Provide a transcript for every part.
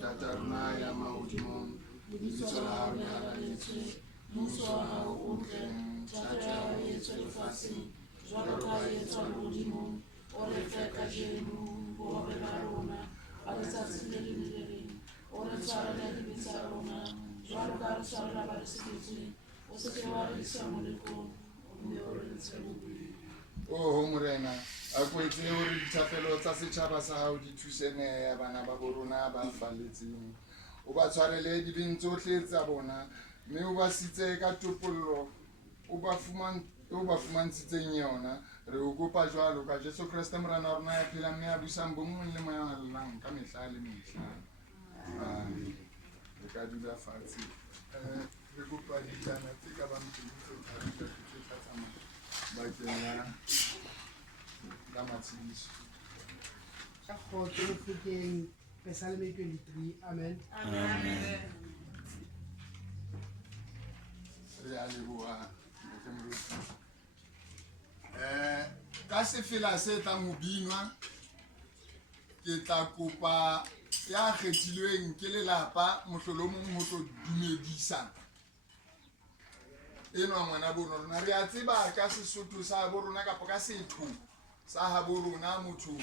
Tatarna ya maudimo, Bisola Yarayece, Musona Uken, Tata Yetefasi, Joroka Yetaludimo, Orefeka Jemu, Borelarona, Alessandri, Oresara Bisarona, Joroka Sarabasikiti, Osewa Samulico, Oh, Morena, a kwetse hore dithapelo tsa setjhaba sa hao di thusene ya bana ba borona ba falletseng. O ba tshwarele dibeng tsohle tsa bona, mme o ba sitse ka topollo, o ba fumantshitseng yona. Re o kopa jwalo ka Jesu Kriste morena wa rona ya phelang mme a busang bonngweng le moya wa hallang ka mehla le mehla. Amen. Re ka dula fatshe. Re kopa ditana tse ka bang teng tse tla tsamaya bakeng la matshidiso. Psalm 23. Amen. Amen. Re a leboha ka sefela se tlang ho binwa ke tla kopa ya kgethilweng ke lelapa mohlolomong ho tlo dumedisa enwa ngwana bona rona re a tseba ka Sesotho sa bo rona kapa ka setho sa ha bo rona motho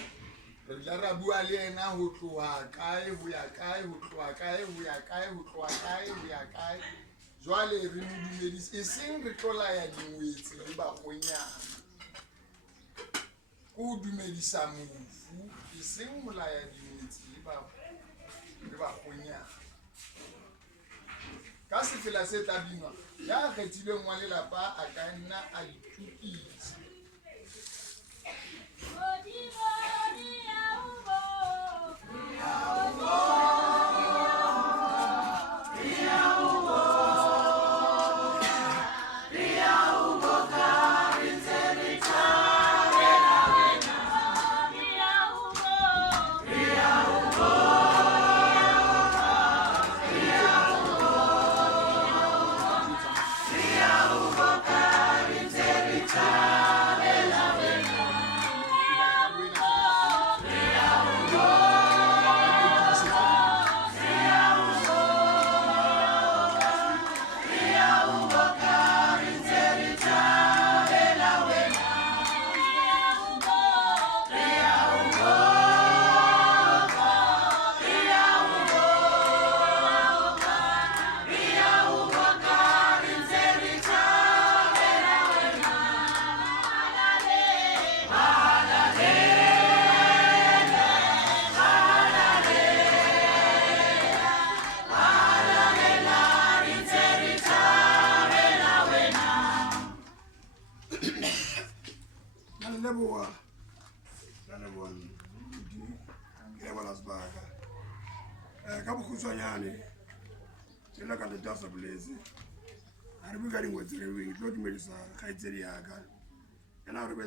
re la ra bua le ena ho tloha kae ho ya kae ho tloha kae ho ya kae ho tloha kae ho ya kae jwale re mo dumedisa eseng re tlola ya dingwetsi le bakgonyana o dumedisa mofu eseng molaya dingwetsi le bakgonyana ka sefela se tla binwa ya kgethilweng wa lelapa a ka nna a ithutisa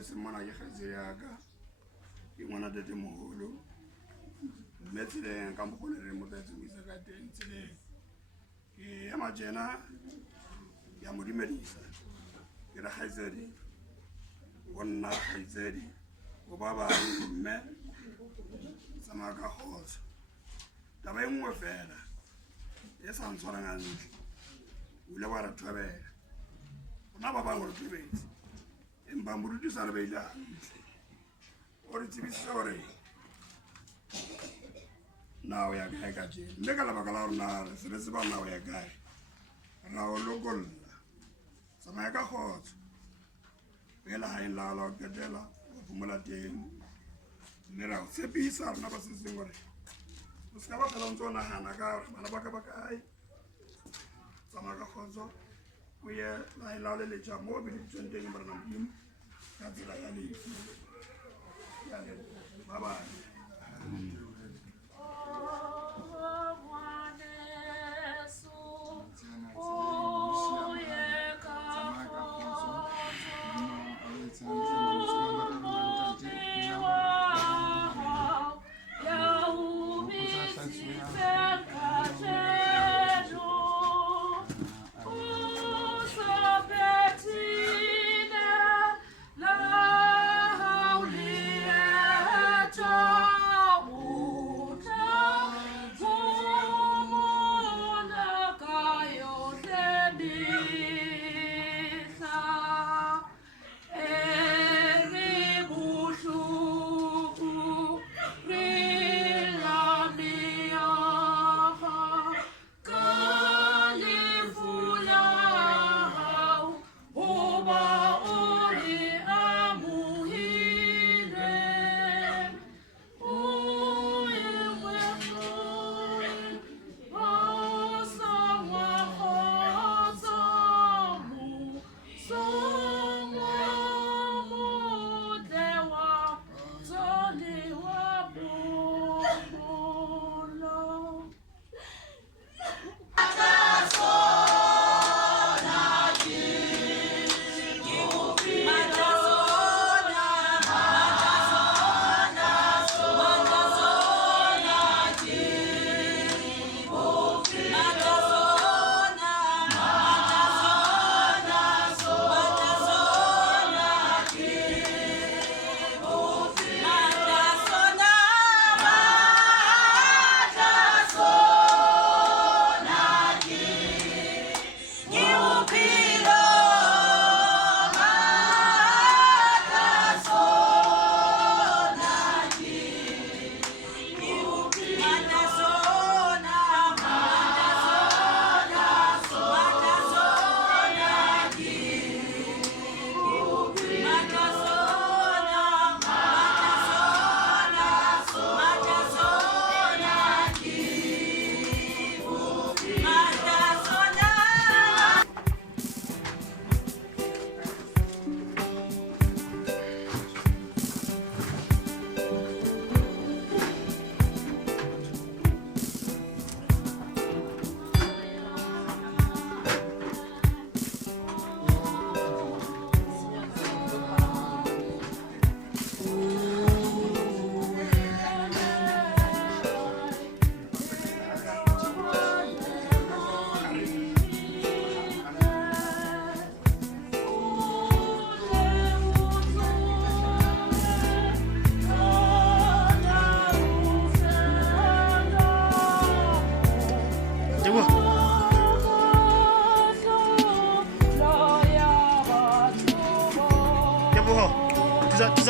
Semana ya khaziyaga ingwana tete moholo metsile ka mokgole re motse misa ka teng tsile ke ya majena ya modimedisa ke ra khaizedi wonna khaizedi o baba mme sama ka khotsa taba engwe fela e sa ntshwara ngantle o le ba ra thwabela ona ba bangwe re tibetse empa moruti sa re beile hantle o re tsebisa hore nao ya kae ka tjena mme ka lebaka la hore na re sebetse ba nao ya kae ra o lokolla tsamaya ka kgotso fela haeng la o ketela o phumola teng mme ra o tshepisa rona ba setseng hore o ska ba phela o ntse o nahana ka hore bana ba ka ba kae tsamaya ka kgotso o ye la le letja mo biditsweng teng morena modimo ka tsela ya lefu ya le bye.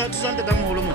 sa ntata mogolo mo.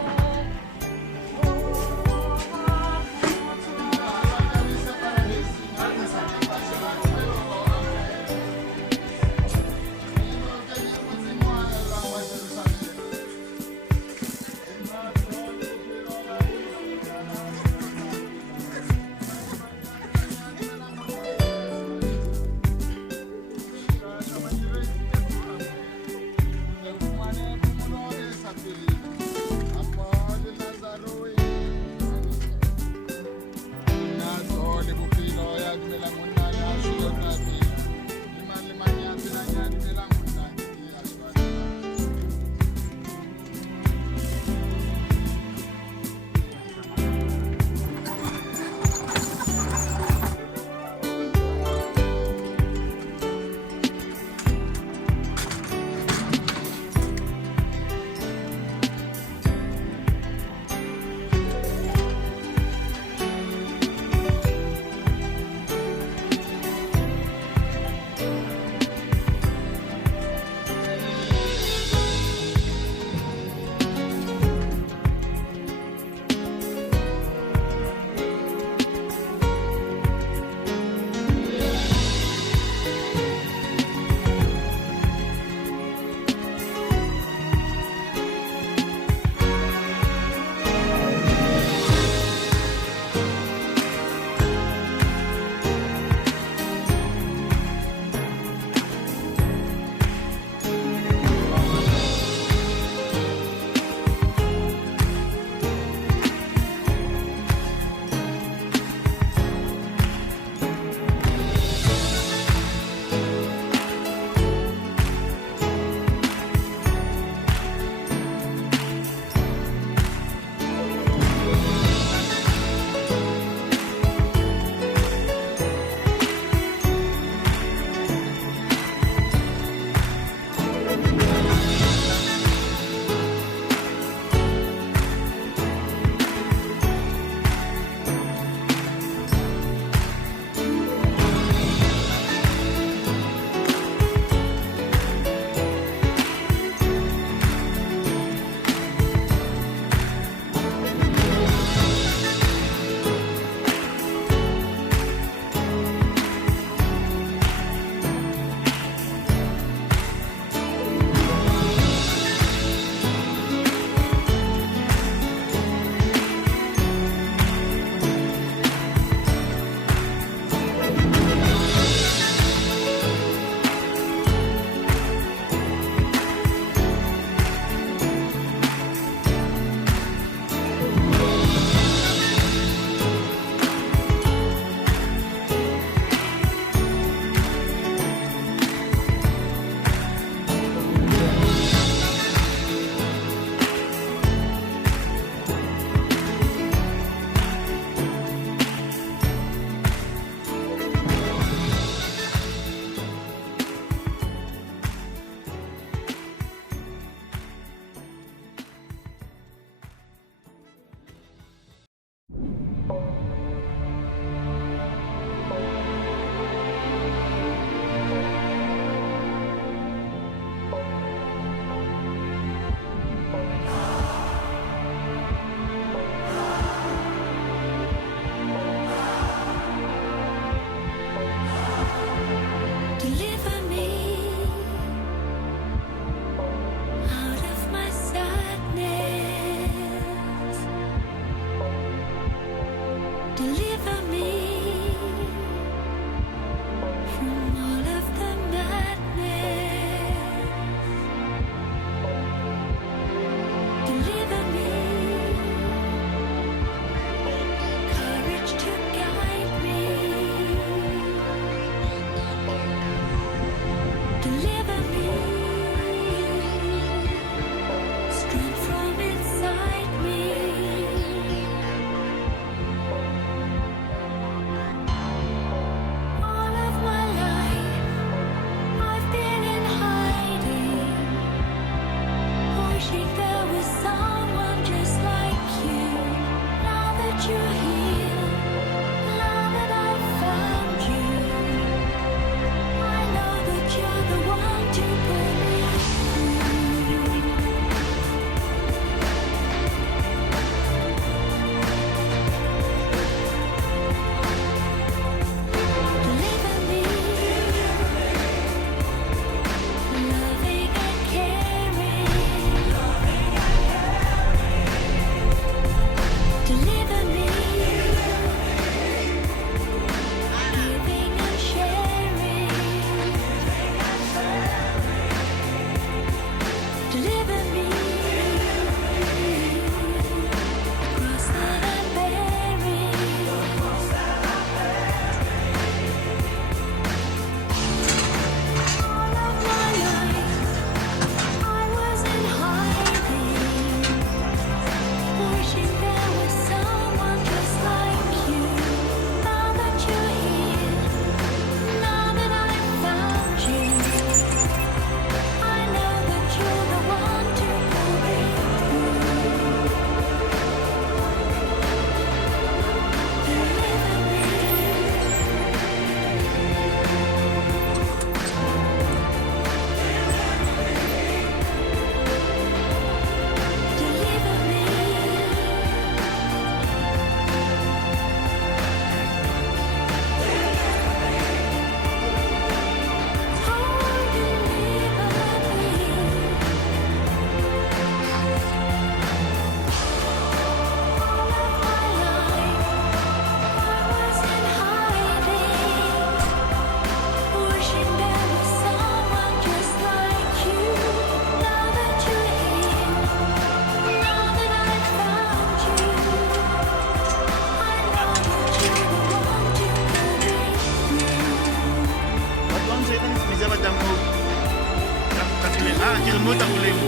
mo taoleng.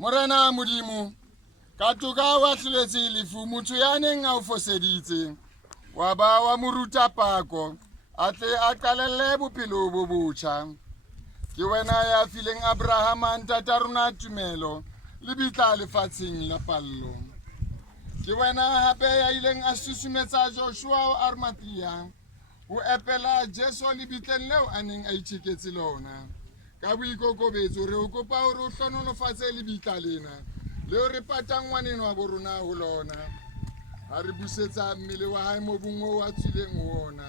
Morena Modimo, ka toka wa hloletse lefu motho ya neng a o foseditse, wa ba wa mo ruta pako, a tle a qalelle bophelo bo botjha. Ke wena ya fileng Abrahama ntata rona tumelo, le bitla lefatsheng la pallo. Ke wena hape ya ileng a susumetsa Joshua o Arimathea, ho epela Jesu le bitleng leo a neng a itjheketse lona. Ka boikokobetso re o kopa hore o hlonolofatse lebitla lena le o re patang ngwaneno wa borona ho lona, ha re busetsa mmele wa hae mobung o a tswileng ho ona.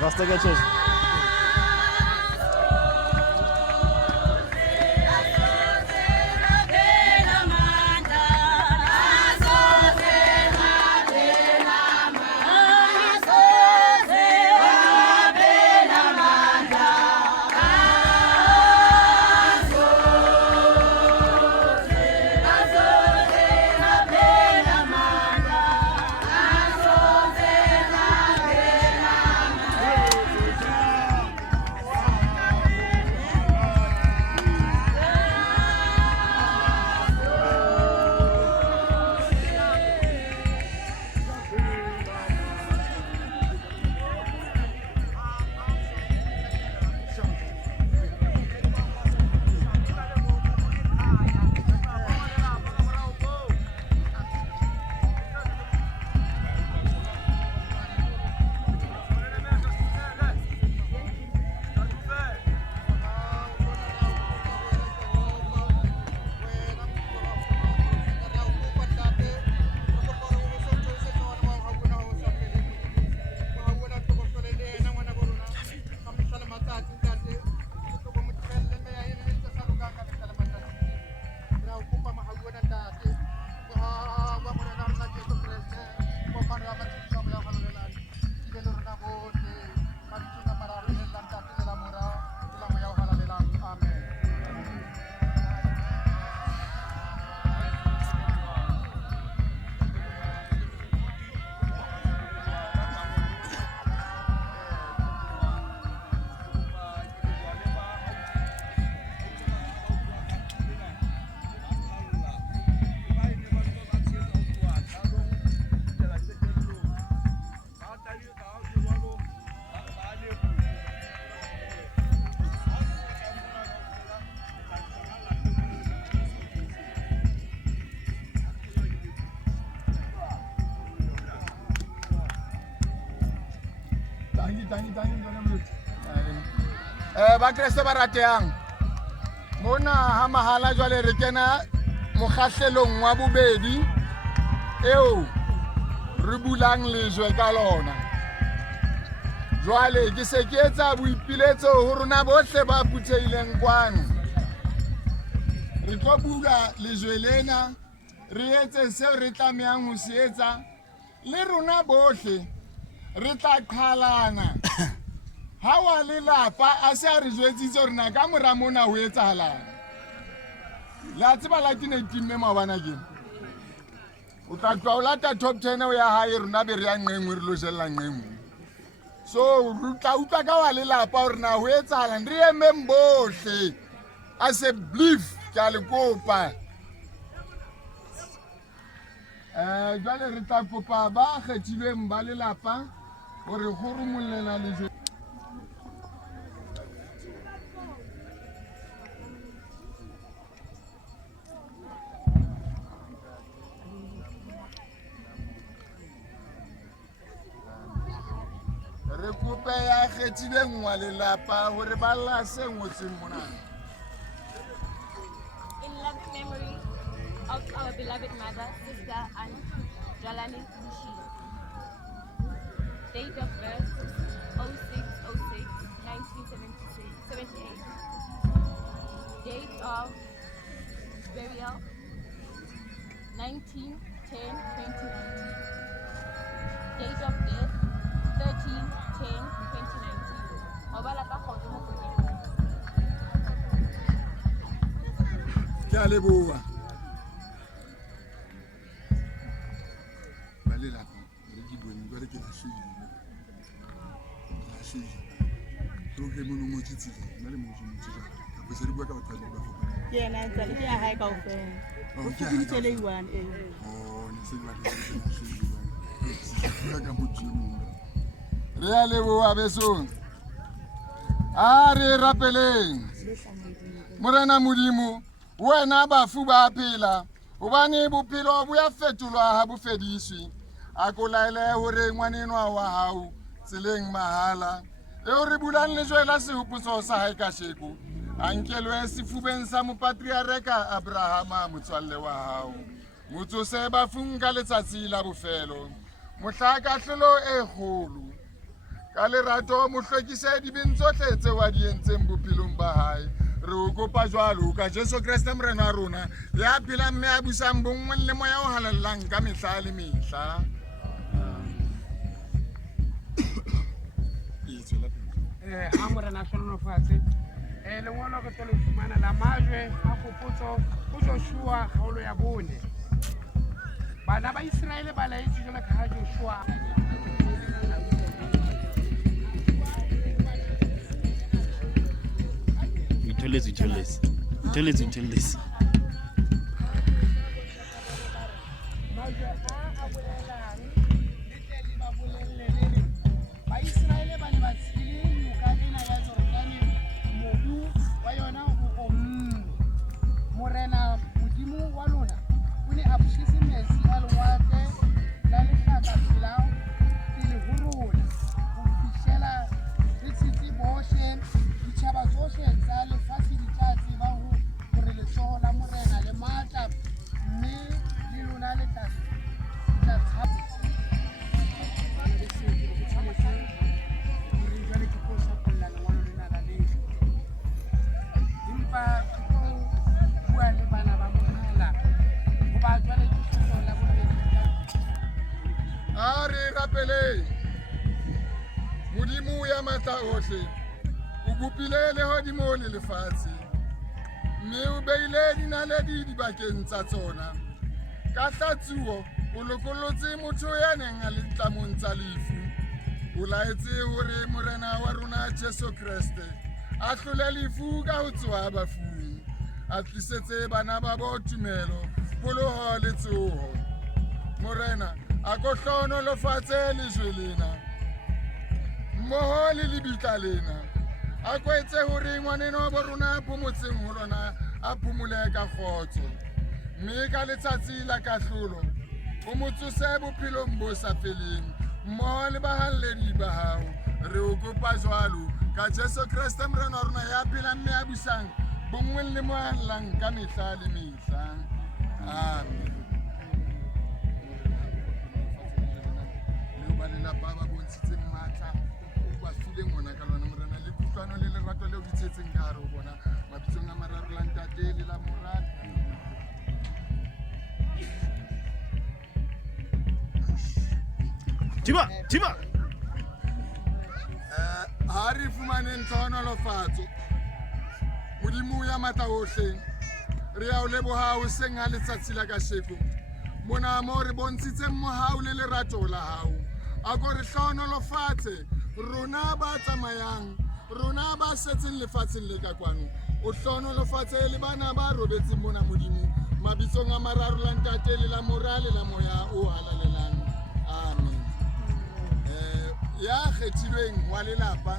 Rasta geçeceğiz. Ba Kreste ba ratehang mona ha mahala jwale re kena mokgahlelong wa bobedi eo re bulang lejwe ka lona. Jwale ke se ke etsa boipiletso ho rona bohle ba puthehileng kwano. Re tlo bula lejwe lena re etse seo re tlamehang ho se etsa le rona bohle re tla qhalana. Ha wa lelapa a se a re jwetsitse hore na ka mora mona ho etsahalang. La tseba la tine timme maobana ke o tla twa o lata top 10 o ya hae rona be re ya nqengwe re lo jella nqengwe. So re tla utlwa ka wa lelapa hore na ho etsahalang re emeng bohle as a belief ke a le kopa. Jwale re tla kopa ba kgethilweng ba lelapa hore go rumollela lejwe. Re kope ya kgethileng wa lelapa hore ba lase ngotseng mona. In loving memory of our beloved mother, Sister Anne Jalani Bushi. Date of birth 06/06/1978. Date of burial 19/10/2019. Date of death 13/10/2019. Mobala ka kgotso mo founong. Ke a leboha. Ba lelapa re di bone ba re ke lahlile. So ke mo no motsitsile nna le mo motsitsile. Ka se re bua ka batho ba fopana. Ke ena ntse le ya hae kaofela. O fuditse le one eh. Oh, ne se ba le ka motho. Re a leboha besong. A re rapeleng. Morena Modimo wena bafu ba phela hobane bophelo bo ya fetolwa ha bo fediswe a ko laele hore ngwanenwa wa hao tseleng mahala e hore bulang le jwela sehopotso sa hae ka sheko a nkelwe sefubeng sa mopatriareka Abrahama motswalle wa hao motsose bafung ka letsatsi la bofelo mohlakahlolo e kgolo ka lerato mohlwekise dibeng tsohle tse wa di entseng bophelong ba hae re o kopa jwalo ka Jesu Kriste morena wa rona ya phela mme a busang bongwe le moya o halallang ka mehla le mehla. Ha morena hlonolofatse lengolo re tlo le fumana la majwe a kgopotso ho Joshua kgaolo ya 4. Bana ba Israele ba laetswe jwalo ka ha Joshua Utholetse. Baisraele ba ne ba tshile noka ena ya Jordane mobu wa yona o morena modimo wa lona o ne a bushetse metsi a lewatle la lehlaka pelao pele ho rona ho fihlela re tshitse bohle ditjhaba tsohle tsa lefatshe di tla tseba hore letsoho la morena le matla mme le lona le tla tshaba. Are rapele modimo ya matla ohle o bopile le hodimo le lefatshe mme o beile dinaledi dibakeng tsa tsona ka hlatsuo o lokolotse motho ya neng a le ditlamong tsa lefu o laetse hore morena wa rona Jesu Kriste a hlole lefu ka ho tsoha bafung a tlisetse bana ba bo tumelo poloho le tsoho morena a ko hlonolofatse lejwe lena mmoho le lebitla lena a ko etse hore ngwaneno bo rona phomotseng ho lona a phomole ka kgotso mme ka letsatsi la kahlolo o motsose bophelong bo sa feleng mmoho le bahalledi ba hao re o kopa jwalo ka Jesu Kriste morena wa rona ya phela mme a busang bongwe le mohallang ka mehla le mehla amen. Lelapa ba bontshitseng matla o ba fileng ona ka lona morena le kutlwano le lerato leo di tshetseng ka hare ho bona mabitsong a mararo la ntate le la moradi Tiba ha re fumaneng tlhonolofatso modimo ya matla ohle re ya o leboha o seng ha letsatsi la kasheko mona mo re bontshitseng mohau le lerato la hao a ko re hlonolofatse rona ba tsamayang rona ba setseng lefatsheng le ka kwano o hlonolofatse le bana ba robetseng mona modimo mabitsong a mararo la ntate le la morale la moya o halalelang amen. Ya kgethilweng wa lelapa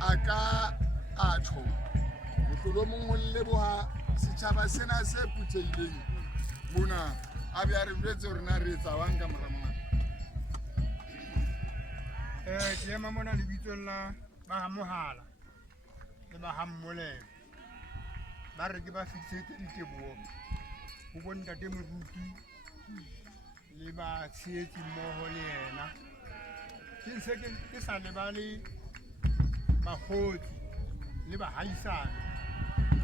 a ka atho mohlolomong o leboha setjhaba sena se puthehileng mona a be a re boletse hore na re etsawang ka mora mona ke ema mona lebitsong la ba ha mohala le ba ha mmolelo ba re ke ba fihletse diteboho ho bontate moruti le ba tshehetsi mmoho le yena ke ntse ke sa lebale bakgotsi le bahaisane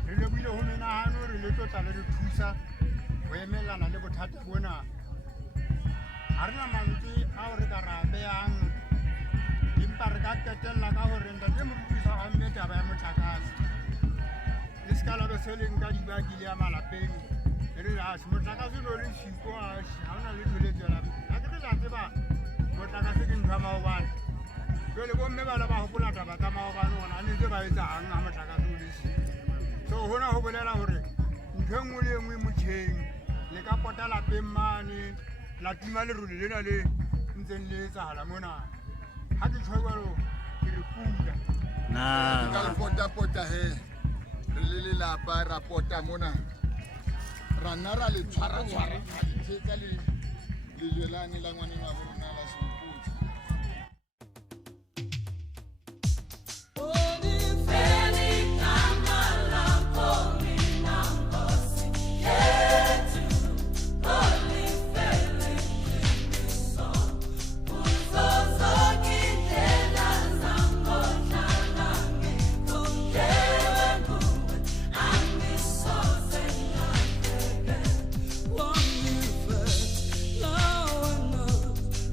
re lebohile ho menahano re le tlotla le re thusa ho emelana le bothata bona ha re na mantswe ao re ka ra behang empa re ka qetella ka hore ntate moruti sa amme taba ya motlakase le sekalabe se leng ka dibaki le ya malapeng re ra motlakase lo le siko ha hona le tsweletsela ha ke tla tseba motlakase ke ntho ya maobane jwale bomme bana ba hopola taba tsa maobane ona ne ntse ba etsang ha motlakase o le siko so hona ho bolela hore ntho e nngwe le nngwe motjheng le ka pota lapeng mane la tima lerole lena le ntseng le etsahala mona ha ke tshwaro ke re pula ka pota he re le lelapa ra pota mona ra nna ra le tshwara-tshwara ga dithetsa le lelelane la ngwaneng wa borona la Sebopotsi.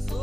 So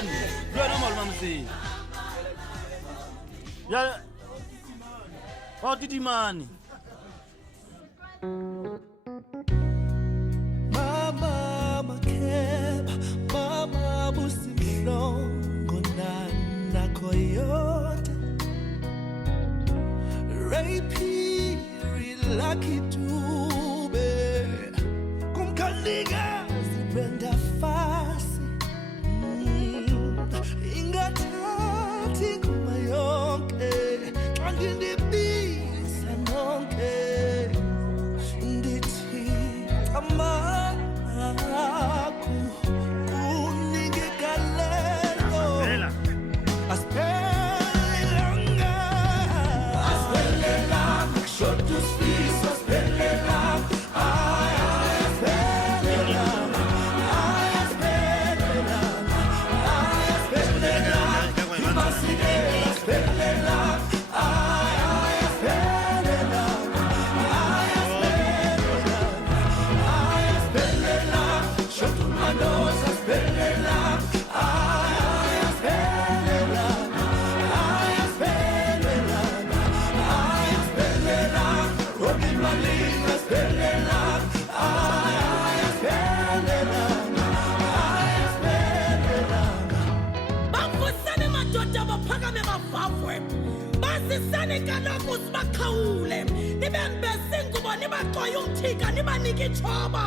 10. Blow normal, mama say. Yeah. What did you man? Mama makeba, mama busimhlongo nana koyote. Rapey, lucky dube. Kumkhandikazi Brenda Fassie. Ingathathi ngoma yonke, xa ngindibisa nonke. Ndithi amaku kuningi galelo. Aspelelanga, aspelelanga, shotu sfiso, aspelelanga. Ay, aspelelanga, ay, aspelelanga, ay, aspelelanga. Imasidela, aspelelanga, ay, aspelelanga, ay, aspelelanga, ay, aspelelanga. Shotu manos, aspelelanga, ay, aspelelanga, ay, aspelelanga, ay, aspelelanga. Robin Malina, aspelelanga, ay, aspelelanga, ay, aspelelanga. Bafusane madoda baphakame bavavwe basisane kaloku sibakhawule nibe mbese ingubo nibaxoye umthika nibanike ithoba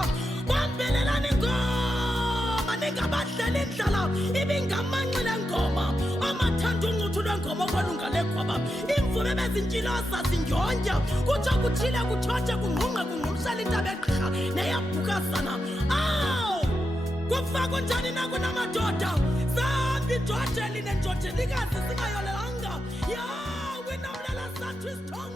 bambelelane ngoma ningabadlala indlala ibingamanqile ngoma amathanda unquthu lwengoma okwalungale gwaba imvume bezintshiloza zindyondya kutsho kuthile kuthotshe kungqungqe kungqumshela intaba eqha neyabhukazana aw kufakwa njani na kunamadoda zambi indoda linendodelikazi singayolelanga ya winamlela sathu isithongo